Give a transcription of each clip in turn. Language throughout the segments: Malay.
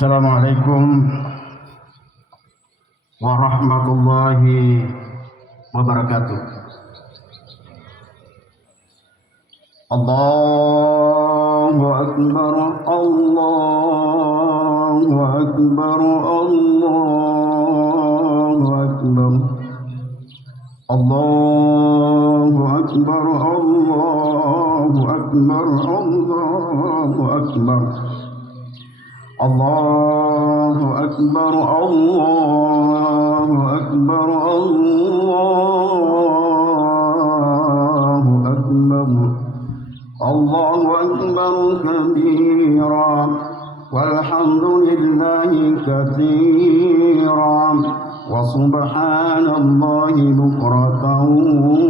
Assalamualaikum warahmatullahi wabarakatuh. Allahu akbar, Allahu akbar, Allahu akbar, Allahu akbar, Allahu akbar, Allahu akbar, Allahu akbar, Allahu akbar, Allahu akbar, Allahu akbar kabira, walhamdulillahi katsira, wa subhanallahi bukratan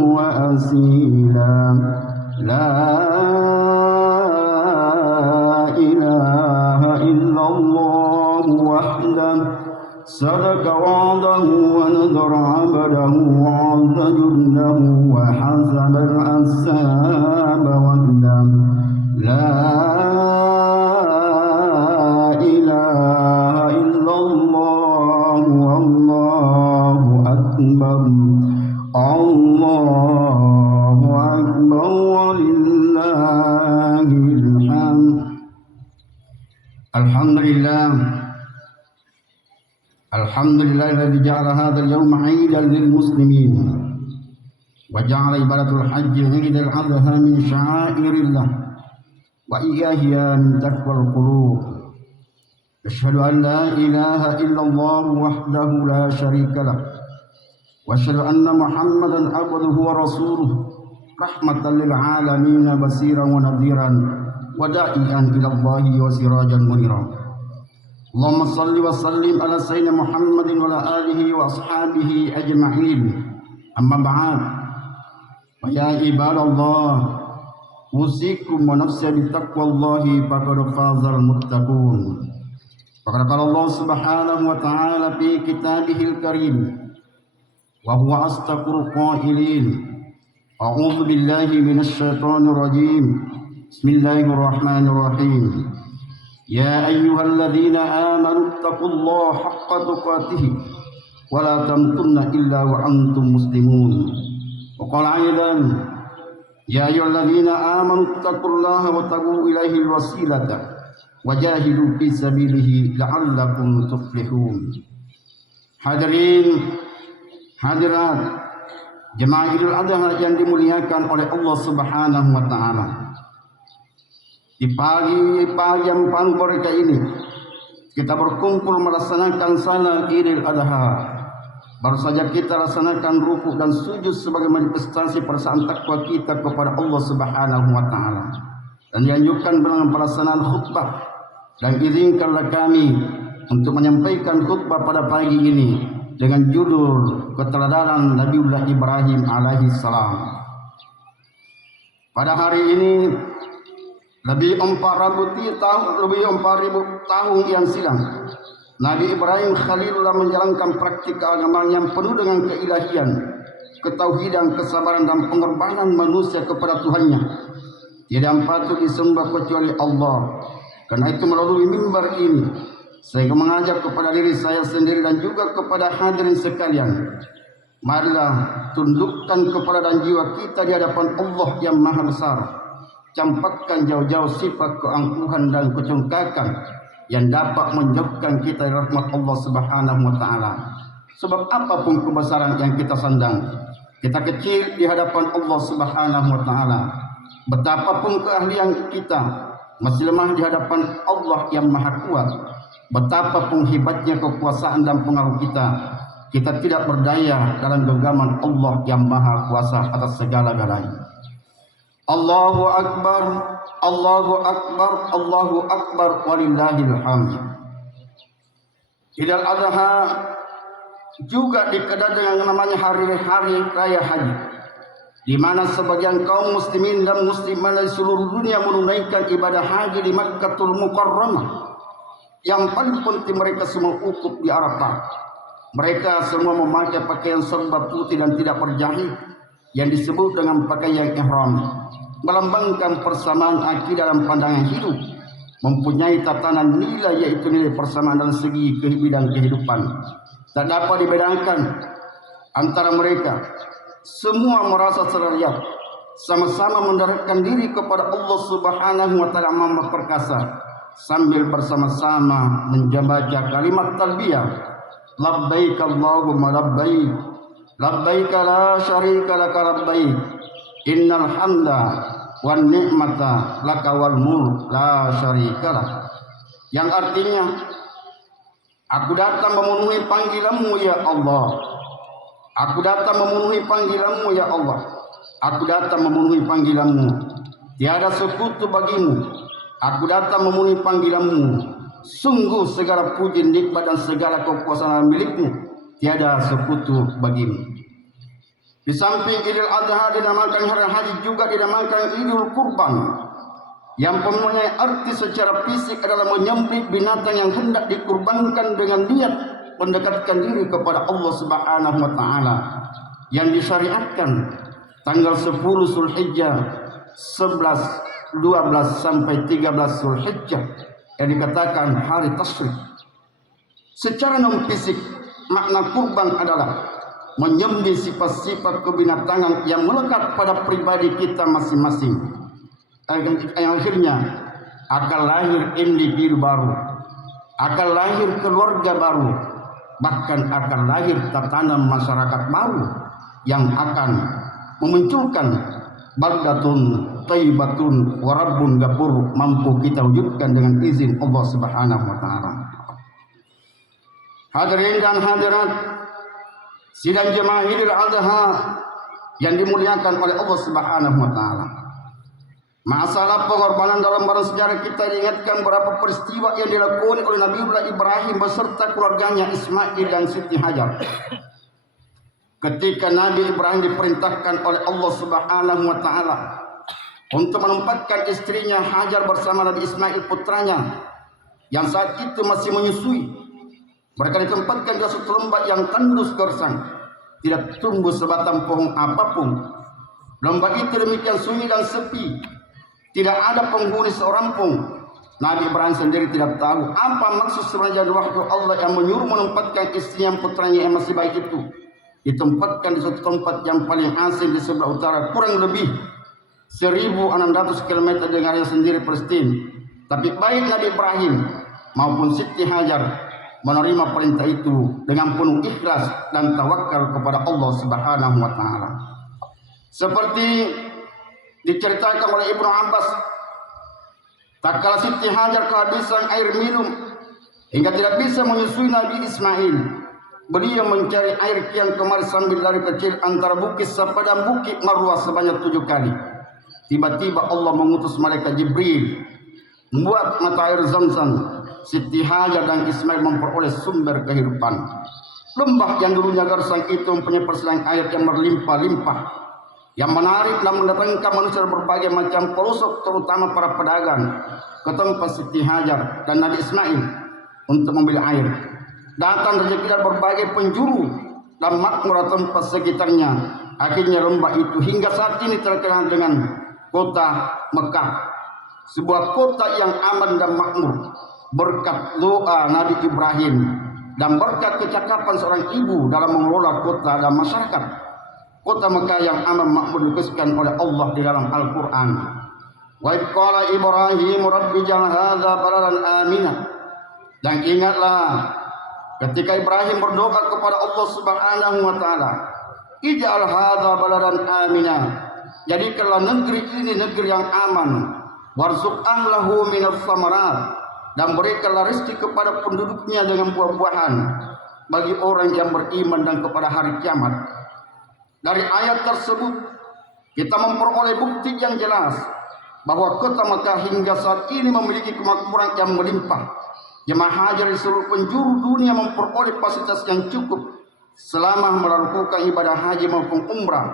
wa asila. La ilaha illallah wahdahu sadaka wa'dahu wa nadhara 'abdahu wa 'adda jundahu wa hasaba al-ahzaba wahdahu. La ilaha illallah wallahu akbar, Allahu akbar walillahil hamd. Alhamdulillah alladzi ja'ala hadzal yawma 'iidan lil muslimin wa ja'ala ibadatul hajji 'iidal adha min sya'airillah wa iyyahiya min taqwal qulub. Asyhadu an la ilaha illallah wahdahu la syarika lah wa asyhadu anna Muhammadan abduhu wa rasuluh rahmatan lil alamin basiran wa nadhiran wa da'iyan ila Allah wa sirajan munira. Allahumma salli wa sallim ala sayyidina Muhammadin wa ala alihi wa ashabihi ajma'in. Amma ba'd. Wa ya ibadallah, usikum wa nafsi bi taqwallahi faqad fazal muttaqun. Faqad qala Allah subhanahu wa ta'ala fi kitabihil karim wa huwa astaqul qailin. A'udzu billahi minasy syaithanir rajim. Bismillahirrahmanirrahim. Ya ayyuhalladzina amanu taqullaha haqqa tuqatih wa la tamutunna illa wa antum muslimun. Wa qala aidan ya ayyuhalladzina amanu taqullaha wa tabu ilaihil wasilata wa jahidu fi sabilihi la'allakum tuflihun. Hadirin hadirat jemaah Idul Adha yang dimuliakan oleh Allah Subhanahu wa taala. Di pagi yang paling berkah ini kita berkumpul melaksanakan salat Idul Adha. Baru saja kita laksanakan ruku dan sujud sebagai manifestasi perasaan takwa kita kepada Allah Subhanahu wa taala. Dan dianjurkan dengan pelaksanaan khutbah. Dan izinkanlah kami untuk menyampaikan khutbah pada pagi ini dengan judul keteladanan Nabiullah Ibrahim alaihi salam. Pada hari ini lebih 4.000 tahun yang silam, Nabi Ibrahim Khalilullah menjalankan praktik keagamaan yang penuh dengan keilahian, ketauhidan, kesabaran dan pengorbanan manusia kepada Tuhannya. Tidak patut disembah kecuali Allah. Karena itu melalui mimbar ini saya mengajak kepada diri saya sendiri dan juga kepada hadirin sekalian, marilah tundukkan kepala dan jiwa kita di hadapan Allah yang Maha Besar. Campakkan jauh-jauh sifat keangkuhan dan kecongkakan yang dapat menjauhkan kita dari rahmat Allah Subhanahu wa taala. Sebab apapun kebesaran yang kita sandang, kita kecil di hadapan Allah Subhanahu wa taala. Betapapun keahlian kita, masih lemah di hadapan Allah yang Maha Kuat. Betapapun hebatnya kekuasaan dan pengaruh kita tidak berdaya dalam genggaman Allah yang Maha Kuasa atas segala-galanya. Allahu akbar, Allahu akbar, Allahu akbar walillahil hamd. Idul Adha juga dikenal dengan namanya hari-hari raya haji, di mana sebagian kaum muslimin dan muslimat dari seluruh dunia menunaikan ibadah haji di Makkahul Mukarramah. Yang paling penting, mereka semua wukuf di Arafah. Mereka semua memakai pakaian serba putih dan tidak berjahit yang disebut dengan pakaian ihram, melambangkan persamaan akidah dalam pandangan hidup mempunyai tatanan nilai, yaitu nilai persamaan dalam segi bidang kehidupan. Tak dapat dibedakan antara mereka. Semua merasa seraya, sama-sama mendaratkan diri kepada Allah Subhanahu wa taala Maha Perkasa, sambil bersama-sama membaca kalimat talbiyah, labbaik Allahumma labbaik, labbaik la syarika laka labbaik, innal hamda wan ni'mata laka wal mulk la syarikalah. Yang artinya, aku datang memenuhi panggilanmu ya Allah. Aku datang memenuhi panggilanmu ya Allah. Aku datang memenuhi panggilanmu. Tiada sekutu bagimu. Aku datang memenuhi panggilanmu. Sungguh segala puji, nikmat dan segala kekuasaan milikmu. Tiada sekutu bagimu. Di samping Idul Adha dinamakan hari haji, juga dinamakan Idul Kurban, yang mempunyai arti secara fisik adalah menyembelih binatang yang hendak dikurbankan dengan niat mendekatkan diri kepada Allah Subhanahu wa taala, yang disyariatkan tanggal 10 Zulhijjah, 11, 12 sampai 13 Zulhijjah, yang dikatakan hari tasyrik. Secara non fisik, makna kurban adalah menyembelih sifat-sifat kebinatangan yang melekat pada pribadi kita masing-masing. Yang akhirnya akan lahir individu baru, akan lahir keluarga baru, bahkan akan lahir tatanan masyarakat baru yang akan memunculkan baldatun thayyibatun wa rabbun ghafur, mampu kita wujudkan dengan izin Allah Subhanahu wa taala. Hadirin dan hadirat sidang jemaah Idul Adha yang dimuliakan oleh Allah Subhanahu wa taala. Masalah pengorbanan dalam barang sejarah kita diingatkan beberapa peristiwa yang dilakukan oleh Nabiullah Ibrahim beserta keluarganya Ismail dan Siti Hajar. Ketika Nabi Ibrahim diperintahkan oleh Allah Subhanahu wa taala untuk menempatkan istrinya Hajar bersama Nabi Ismail putranya yang saat itu masih menyusui. Mereka ditempatkan di suatu lembah yang tandus gersang, tidak tumbuh sebatang pohon apapun. Lembah itu demikian sunyi dan sepi, tidak ada penghuni seorang pun. Nabi Ibrahim sendiri tidak tahu apa maksud sebenarnya waktu Allah yang menyuruh menempatkan istrinya putranya yang masih baik itu ditempatkan di suatu tempat yang paling asing di sebelah utara, kurang lebih 1.600 km dengan yang sendiri Palestina. Tapi baik Nabi Ibrahim maupun Siti Hajar menerima perintah itu dengan penuh ikhlas dan tawakal kepada Allah Subhanahu wa taala. Seperti diceritakan oleh Ibnu Abbas, tatkala Siti Hajar kehabisan air minum hingga tidak bisa menyusui Nabi Ismail, beliau mencari air kian kemari sambil lari kecil antara bukit sepadang bukit Marwah sebanyak 7 kali. Tiba-tiba Allah mengutus malaikat Jibril membuat mata air Zam-Zam. Siti Hajar dan Ismail memperoleh sumber kehidupan. Lembah yang dulunya gersang itu mempunyai persediaan air yang berlimpah-limpah, yang menarik dan mendatangkan manusia berbagai macam pelosok, terutama para pedagang, ke tempat Siti Hajar dan Nabi Ismail untuk membeli air. Datang rezeki dari berbagai penjuru dan makmur tempat sekitarnya. Akhirnya lembah itu hingga saat ini terkenal dengan kota Mekah, sebuah kota yang aman dan makmur berkat doa Nabi Ibrahim dan berkat kecakapan seorang ibu dalam mengelola kota dan masyarakat. Kota Mekah yang aman makmur dikhususkan oleh Allah di dalam Al-Quran. Wa idh qala Ibrahim rabbi ja'al hadza baladan aminah. Dan ingatlah ketika Ibrahim berdoa kepada Allah Subhanahu wa taala, ij'al hadza baladan aminah, jadikanlah negeri ini negeri yang aman, warzuq ahlahu minas samarat, dan berikanlah rezeki kepada penduduknya dengan buah-buahan bagi orang yang beriman dan kepada hari kiamat. Dari ayat tersebut kita memperoleh bukti yang jelas bahwa kota Makkah hingga saat ini memiliki kemakmuran yang melimpah. Jemaah haji di seluruh penjuru dunia memperoleh fasilitas yang cukup selama melakukan ibadah haji maupun umrah.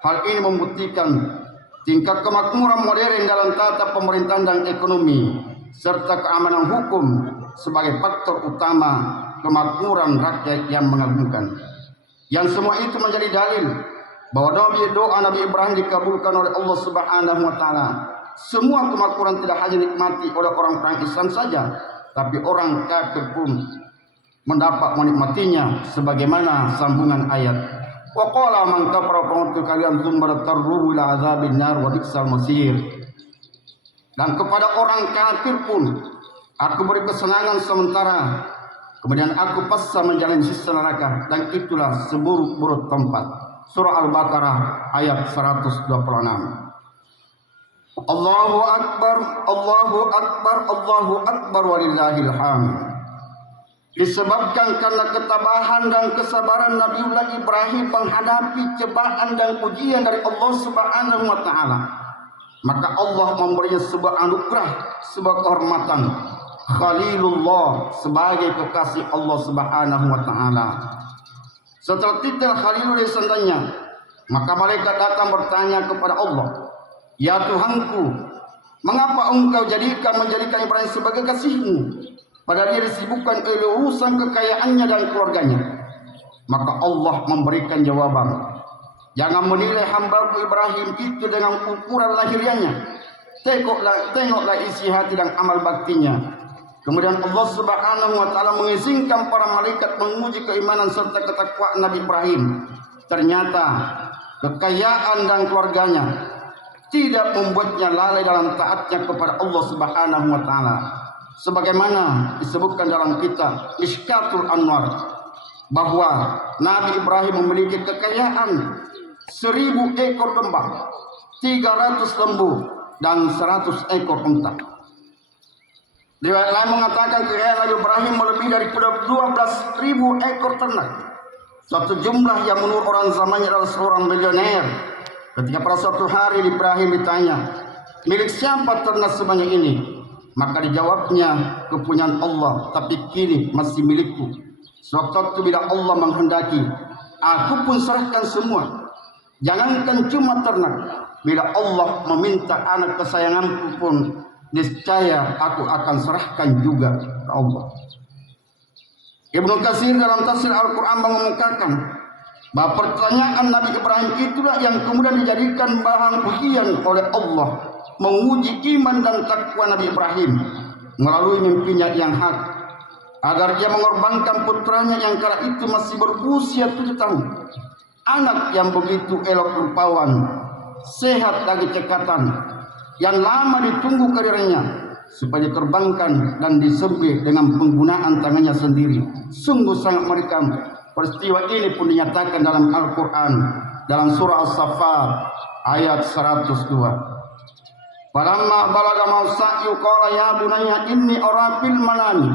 Hal ini membuktikan tingkat kemakmuran modern dalam tata pemerintahan dan ekonomi serta keamanan hukum sebagai faktor utama kemakmuran rakyat yang mengagumkan. Yang semua itu menjadi dalil bahwa doa Nabi Ibrahim dikabulkan oleh Allah Subhanahu wa taala. semua kemakmuran tidak hanya dinikmati oleh orang Islam saja, tapi orang kafir pun mendapat menikmatinya, sebagaimana sambungan ayat. Wa qala man kafara fa kalian tsumma tarru ila azabin nar wa bi'sal masir. Dan kepada orang kafir pun aku beri kesenangan sementara, kemudian aku paksa menjalani siksa neraka, dan itulah seburuk-buruk tempat. Surah Al-Baqarah ayat 126. Allahu Akbar, Allahu Akbar, Allahu Akbar walillahil hamd. Disebabkan karena ketabahan dan kesabaran Nabiullah Ibrahim menghadapi cobaan dan ujian dari Allah Subhanahu wa taala, maka Allah memberinya sebuah anugerah, sebuah kehormatan, Khalilullah, sebagai kekasih Allah Subhanahu wa taala. Setelah titel Khalilullah disandangnya, maka malaikat datang bertanya kepada Allah, "Ya Tuhanku, mengapa engkau menjadikan Ibrahim sebagai kasihmu, padahal dia disibukkan oleh urusan kekayaannya dan keluarganya?" Maka Allah memberikan jawaban, "Jangan menilai hambaku Ibrahim itu dengan ukuran lahiriahnya. Tengoklah isi hati dan amal baktinya." Kemudian Allah Subhanahu wa taala mengizinkan para malaikat menguji keimanan serta ketakwaan Nabi Ibrahim. Ternyata kekayaan dan keluarganya tidak membuatnya lalai dalam taatnya kepada Allah Subhanahu wa taala. Sebagaimana disebutkan dalam kitab Mishkatul Anwar bahwa Nabi Ibrahim memiliki kekayaan 1000 ekor domba, 300 lembu, dan 100 ekor unta. Riwayat lain mengatakan kekayaan Nabi Ibrahim melebihi daripada 12.000 ekor ternak, suatu jumlah yang menurut orang zamannya adalah seorang milioner. Ketika pada suatu hari Ibrahim ditanya, "Milik siapa ternak sebanyak ini?" Maka dijawabnya, "Kepunyaan Allah, tapi kini masih milikku. Sewaktu bila Allah menghendaki, aku pun serahkan semua. Jangankan cuma ternak, bila Allah meminta anak kesayanganku pun, niscaya aku akan serahkan juga ke Allah." Ibnu Katsir dalam tafsir Al-Quran mengemukakan bahwa pertanyaan Nabi Ibrahim itulah yang kemudian dijadikan bahan ujian oleh Allah, menguji iman dan takwa Nabi Ibrahim melalui mimpinya yang hak, agar dia mengorbankan putranya yang kala itu masih berusia 7 tahun, anak yang begitu elok rupawan, sehat lagi cekatan, yang lama ditunggu kehadirannya, supaya diterbangkan dan disembelih dengan penggunaan tangannya sendiri. Sungguh sangat mengerikan. Peristiwa ini pun dinyatakan dalam Al-Quran dalam surah As-Saffat ayat 102. Falamma balagha ma'sa'yu qala ya bunayya inni ara fil manami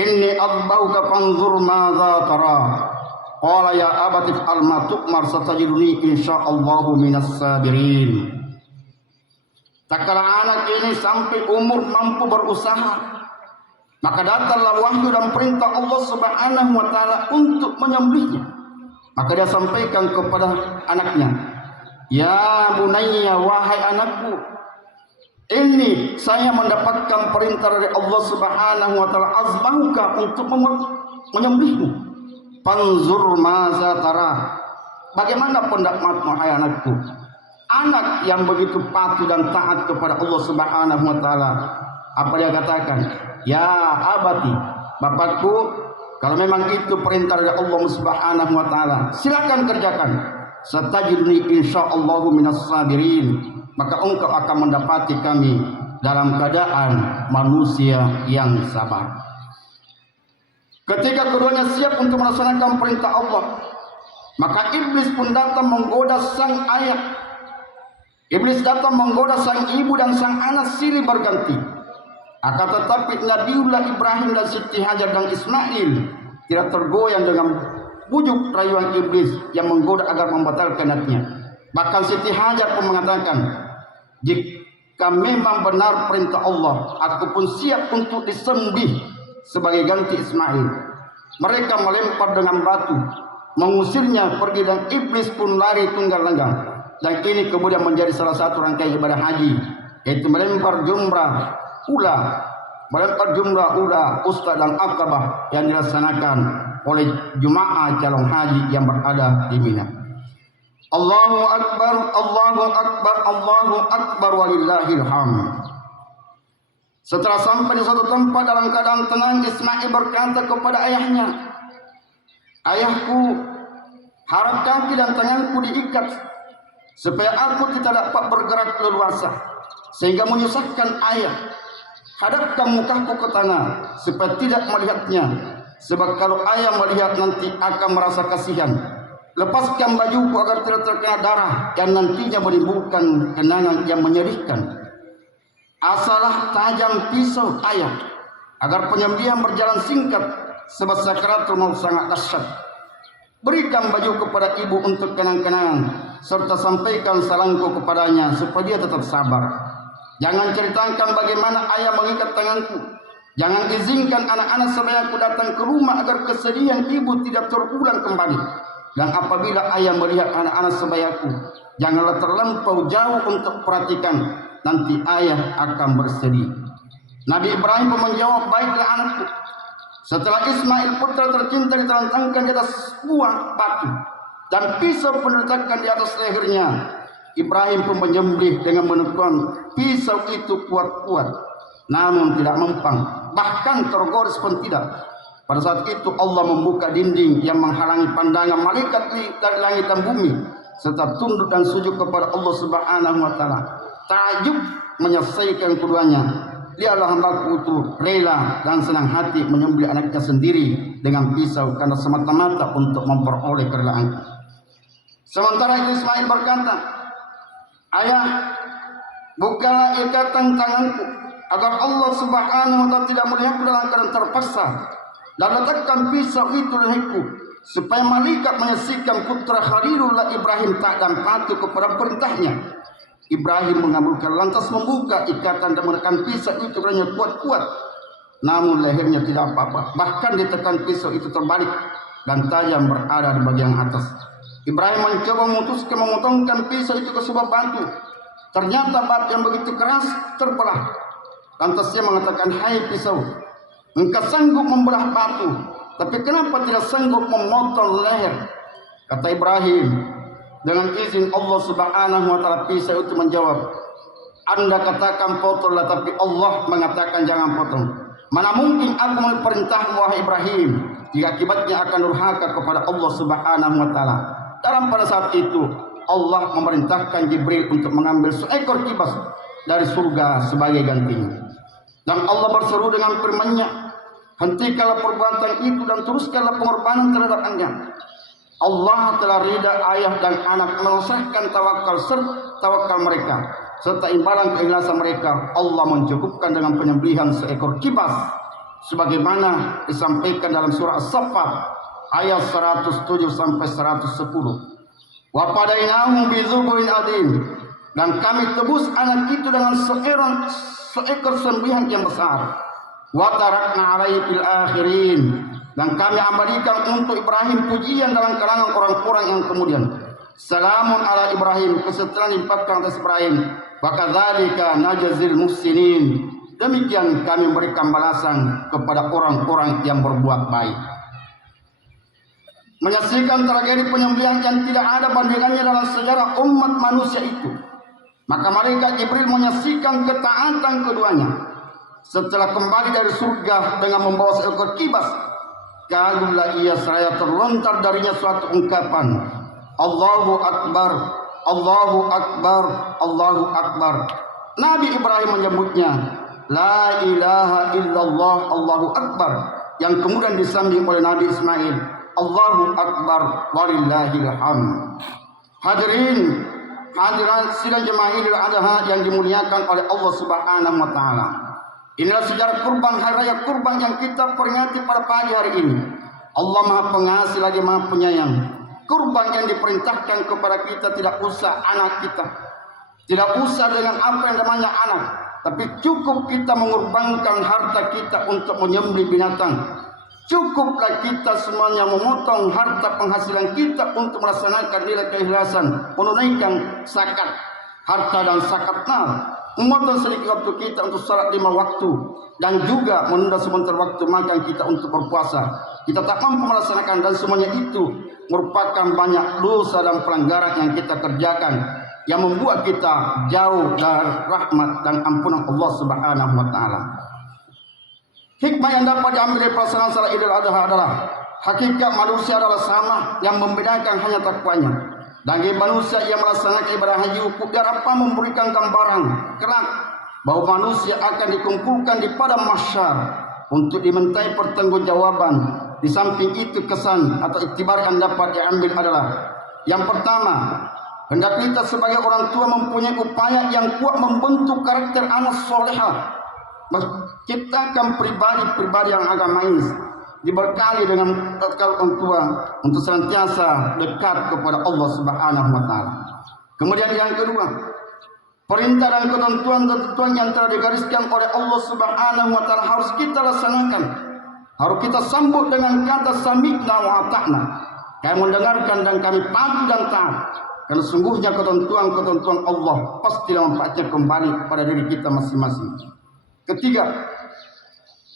inni adbauka fanzur madza tara. Qala ya abati fa'al ma tu'mar satajiduni insyaallahu minas sabirin. Tak kala anak ini sampai umur mampu berusaha, maka datanglah wahyu dan perintah Allah Subhanahu wa taala untuk menyembelihnya. Maka dia sampaikan kepada anaknya, "Ya bunayya, wahai anakku, ini saya mendapatkan perintah dari Allah Subhanahu wa taala, azbahuka, untuk menyembelihmu. Fanzur maza tara." Bagaimana pendapatmu, wahai anakku? Anak yang begitu patuh dan taat kepada Allah Subhanahu wa taala, apa dia katakan? "Ya abati, bapakku, kalau memang itu perintah dari Allah Subhanahu wa taala, silakan kerjakan. Satajidni insyaallahu minas sabirin." Maka engkau akan mendapati kami dalam keadaan manusia yang sabar. Ketika keduanya siap untuk melaksanakan perintah Allah, maka iblis pun datang menggoda sang ayah. Iblis datang menggoda sang ibu dan sang anak silih berganti. Akan tetapi Nabiullah Ibrahim dan Siti Hajar dan Ismail tidak tergoyang dengan bujuk rayuan iblis yang menggoda agar membatalkan niatnya. Bahkan Siti Hajar pun mengatakan, "Jika memang benar perintah Allah, aku pun siap untuk disembelih sebagai ganti Ismail." Mereka melempar dengan batu, mengusirnya pergi, dan iblis pun lari tunggal langgang. Dan ini kemudian menjadi salah satu rangkaian ibadah haji, yaitu melempar jumrah ula usta dan akabah yang dilaksanakan oleh jemaah calon haji yang berada di Mina. Allahu Akbar, Allahu Akbar, Allahu Akbar walillahil hamd. Setelah sampai di suatu tempat dalam keadaan tenang, Ismail berkata kepada ayahnya, "Ayahku, harap kaki dan tanganku diikat supaya aku tidak dapat bergerak leluasa sehingga menyusahkan ayah. Hadapkan mukaku ke tanah supaya tidak melihatnya, sebab kalau ayah melihat nanti akan merasa kasihan. Lepaskan bajuku agar tidak terkena darah yang nantinya menimbulkan kenangan yang menyedihkan. Asalah tajam pisau ayah agar penyembelihan berjalan singkat, sebab sakaratul maut sangat dahsyat. Berikan baju kepada ibu untuk kenang-kenangan, serta sampaikan salamku kepadanya supaya dia tetap sabar. Jangan ceritakan bagaimana ayah mengikat tanganku. Jangan izinkan anak-anak sebayaku datang ke rumah agar kesedihan ibu tidak terulang kembali. Dan apabila ayah melihat anak-anak sebayaku, janganlah terlampau jauh untuk perhatikan. Nanti ayah akan bersedih." Nabi Ibrahim pun menjawab, "Baiklah anakku." Setelah Ismail putra tercinta diterantangkan di atas buah batu dan pisau pun diletakkan di atas lehernya, Ibrahim pun menyembelih dengan menekun pisau itu kuat-kuat, namun tidak mempan, bahkan tergores pun tidak. Pada saat itu Allah membuka dinding yang menghalangi pandangan malaikat dari langit dan bumi, serta tunduk dan sujud kepada Allah Subhanahu wa taala. Takjub menyelesaikan keduanya. Dialah hambaku itu rela dan senang hati menyembelih anaknya sendiri dengan pisau karena semata-mata untuk memperoleh kerelaan. Sementara itu Ismail berkata, "Ayah, bukalah ikatan tanganku agar Allah Subhanahu wa taala tidak melihatku dalam keadaan terpaksa, dan letakkan pisau itu di leherku supaya malaikat menyaksikan putra Khalilullah Ibrahim tak dan patuh kepada perintahnya." Ibrahim mengabulkan, lantas membuka ikatan dan menekan pisau itu dengan kuat-kuat, namun lehernya tidak apa-apa. Bahkan ditekan pisau itu terbalik dan tajam berada di bagian atas. Ibrahim mencoba memutuskan memotongkan pisau itu ke sebuah batu. Ternyata batu yang begitu keras terbelah. Lantas dia mengatakan, "Hai pisau, engkau sanggup membelah batu, tapi kenapa tidak sanggup memotong leher?" Kata Ibrahim, dengan izin Allah Subhanahu wa taala, pisau itu menjawab, "Anda katakan potonglah, tapi Allah mengatakan jangan potong. Mana mungkin aku memerintahmu wahai Ibrahim, jika akibatnya akan durhaka kepada Allah Subhanahu wa taala." Dan pada saat itu Allah memerintahkan Jibril untuk mengambil seekor kibas dari surga sebagai gantinya. Dan Allah berseru dengan firman-Nya, "Hentikanlah perbuatan itu dan teruskanlah pengorbanan terhadap Anda." Allah telah ridha ayah dan anak mengesahkan tawakal mereka serta imbalan keikhlasan mereka. Allah mencukupkan dengan penyembelihan seekor kibas sebagaimana disampaikan dalam surah As-Saffat ayat 107 sampai 110. "Wa fadainahu bidzubrin adzim." Dan kami tebus anak itu dengan seekor sembelihan yang besar. "Wa tarakna 'alaihi fil akhirin." Dan kami abadikan untuk Ibrahim pujian dalam kalangan orang-orang yang kemudian. "Salamun ala Ibrahim." Kesetelan dilimpahkan atas Ibrahim. "Wa kadzalika najzil muhsinin." Demikian kami memberikan balasan kepada orang-orang yang berbuat baik. Menyaksikan tragedi penyembelihan yang tidak ada bandingannya dalam sejarah umat manusia itu, maka malaikat Jibril menyaksikan ketaatan keduanya. Setelah kembali dari surga dengan membawa seekor kibas, kalulah ia seraya terlontar darinya suatu ungkapan, "Allahu Akbar, Allahu Akbar, Allahu Akbar." Nabi Ibrahim menyebutnya, "La ilaha illallah, Allahu Akbar," yang kemudian disambung oleh Nabi Ismail, "Allahu Akbar walillahil hamd." Hadirin hadirat sidang jemaah Idul Adha yang dimuliakan oleh Allah Subhanahu wa taala. Inilah sejarah kurban hari raya kurban yang kita peringati pada pagi hari ini. Allah Maha Pengasih lagi Maha Penyayang. Kurban yang diperintahkan kepada kita tidak usah anak kita, tidak usah dengan apa yang namanya anak, tapi cukup kita mengorbankan harta kita untuk menyembelih binatang. Cukuplah kita semuanya memotong harta penghasilan kita untuk melaksanakan nilai keikhlasan, menunaikan zakat harta dan zakat mal, memotong sedikit waktu kita untuk salat 5 waktu, dan juga menunda sebentar waktu makan kita untuk berpuasa. Kita tak mampu melaksanakan, dan semuanya itu merupakan banyak dosa dan pelanggaran yang kita kerjakan yang membuat kita jauh dari rahmat dan ampunan Allah Subhanahu wa taala. Hikmah yang dapat diambil dari pelaksanaan salat Idul Adha adalah hakikat manusia adalah sama, yang membedakan hanya takwanya. Bagi manusia yang melaksanakan ibadah haji wukuf diharapkan memberikan gambaran kelak bahwa manusia akan dikumpulkan di padang mahsyar untuk dimintai pertanggungjawaban. Di samping itu, kesan atau iktibar yang dapat diambil adalah yang pertama, hendak kita sebagai orang tua mempunyai upaya yang kuat membentuk karakter anak solehah, menciptakan pribadi-pribadi yang agamais, diberkali dengan akal orang tua untuk senantiasa dekat kepada Allah Subhanahu wa taala. Kemudian yang kedua, perintah dan ketentuan yang telah digariskan oleh Allah Subhanahu wa taala harus kita laksanakan. Harus kita sambut dengan kata sami'na wa ata'na. Kami mendengarkan dan kami patuh dan taat. Karena sungguhnya ketentuan-ketentuan Allah pasti manfaatnya kembali pada diri kita masing-masing. Ketiga,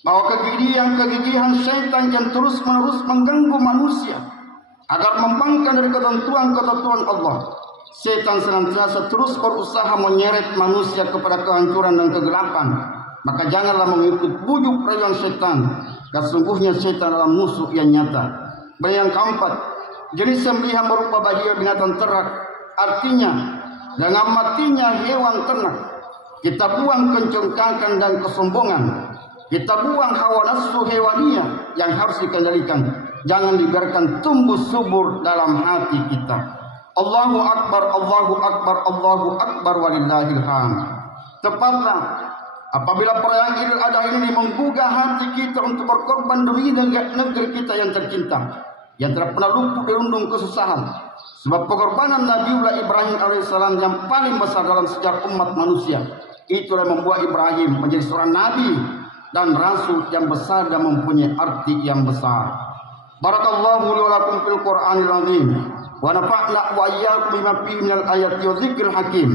bahwa kegigihan syaitan yang terus-menerus mengganggu manusia agar membangkang dari ketentuan-ketentuan Allah. Syaitan senantiasa terus berusaha menyeret manusia kepada kehancuran dan kegelapan. Maka janganlah mengikut bujuk rayuan syaitan. Sesungguhnya syaitan adalah musuh yang nyata. Yang keempat, jenis sembelihan berupa bahagia binatang ternak. Artinya, dengan matinya hewan ternak, kita buang kencongkangan dan kesombongan. Kita buang hawa nafsu hewania yang harus dikendalikan. Jangan dibiarkan tumbuh subur dalam hati kita. Allahu Akbar, Allahu Akbar, Allahu Akbar walillahil hamd. Tepatlah apabila perayaan Idul Adha ini menggugah hati kita untuk berkorban demi negeri kita yang tercinta, yang tidak pernah luput dirundung kesusahan. Sebab pengorbanan Nabiullah Ibrahim alaihissalam yang paling besar dalam sejarah umat manusia, itulah yang membuat Ibrahim menjadi seorang nabi dan rasul yang besar dan mempunyai arti yang besar. Barakallahu li wa lakum fil Qur'anil azim wa nafa'na wa iyyakum bima fihi minal ayati wa dzikril hakim.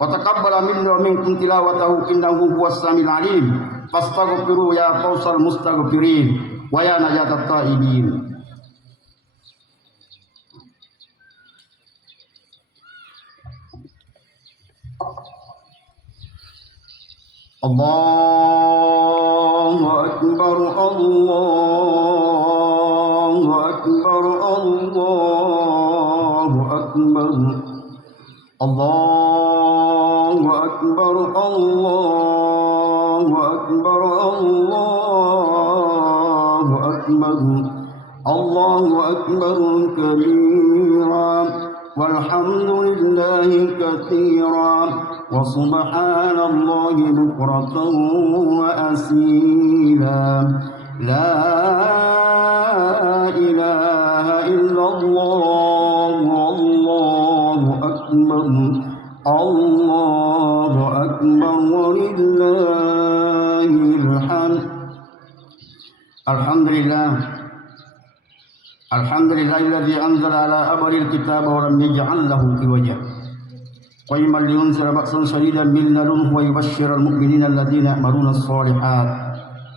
Wa taqabbala minna wa minkum tilawatahu innahu huwas samiul alim. Fastaghfiru ya fawsal mustaghfirin wa ya najatat taibin. Allahu akbar, Allahu akbar, Allahu akbar, Allahu akbar, Allahu akbar, Allahu akbar, Allahu akbar kabira, walhamdulillahi katsira, wa subhanallahi bukratan wa asila. La ilaha illallah, wallahu akbar, Allahu akbar walillahil hamd. Alhamdulillah, alhamdulillahilladzi anzala ala abdil kitaba wa lam yaj'al lahu iwaja. Qayyiman liyunzira ba'san shadidan min ladunhu wa yubashshiral mu'minina alladhina ya'maluna as-shalihat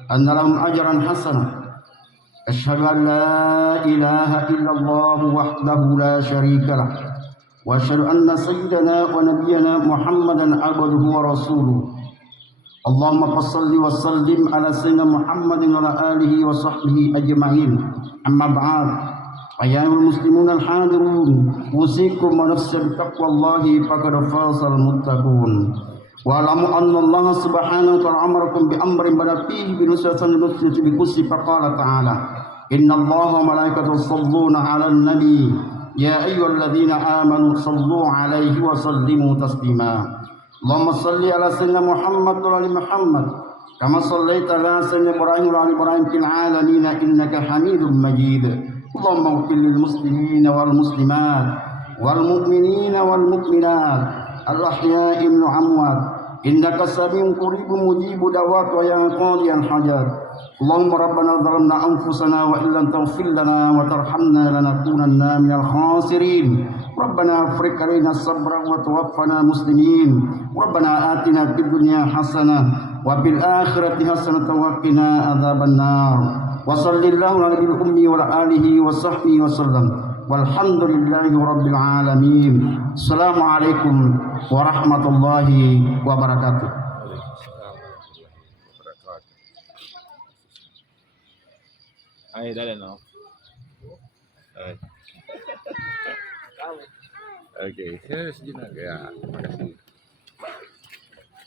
anna lahum ajran hasanah. Asyhadu an la ilaha illallah wahdahu la syarika lah wa asyhadu anna sayyidana wa nabiyyana Muhammadan abduhu wa rasuluh. Allahumma salli wa sallim ala sayyidina Muhammadin wa ala alihi wa sahbihi ajma'in. Amma ba'd. Ayyuhal muslimun al-hadirun, usikum wa nafsi bitaqwallahi faqad fazal muttaqun. Wa alamu anna Allah subhanahu wa ta'ala amarakum bi amrin bada fihi bi nusratin nusrati bi kusi faqala ta'ala inna Allaha wa malaikatahu yusalluna 'alan nabi ya ayyuhalladzina amanu sallu 'alaihi wa sallimu taslima. Allahumma salli ala sayyidina Muhammad wa ali Muhammad kama sallaita ala sayyidina Ibrahim wa ali Ibrahim fil 'alamin innaka Hamidum Majid. Allahumma ighfir lil muslimina wal muslimat wal mu'minina wal mu'minat al ahya'i wal amwat innaka sami'un qaribun mujibud da'wat wa ya qadiyal hajat. Allahumma rabbana zalamna anfusana wa illam taghfir lana wa tarhamna lanakunanna minal khasirin. Rabbana afriq alaina sabran wa tawaffana muslimin. Rabbana atina fid dunya hasanah wa fil akhirati hasanah wa qina adzabannar. Wa sallallahu ala nabiyil ummi wa ala alihi wa sahbihi wa sallam. Walhamdulillahi rabbil alamin. Assalamualaikum warahmatullahi wabarakatuh. Ay, dale, no. Oke, saya segini ya. Terima kasih.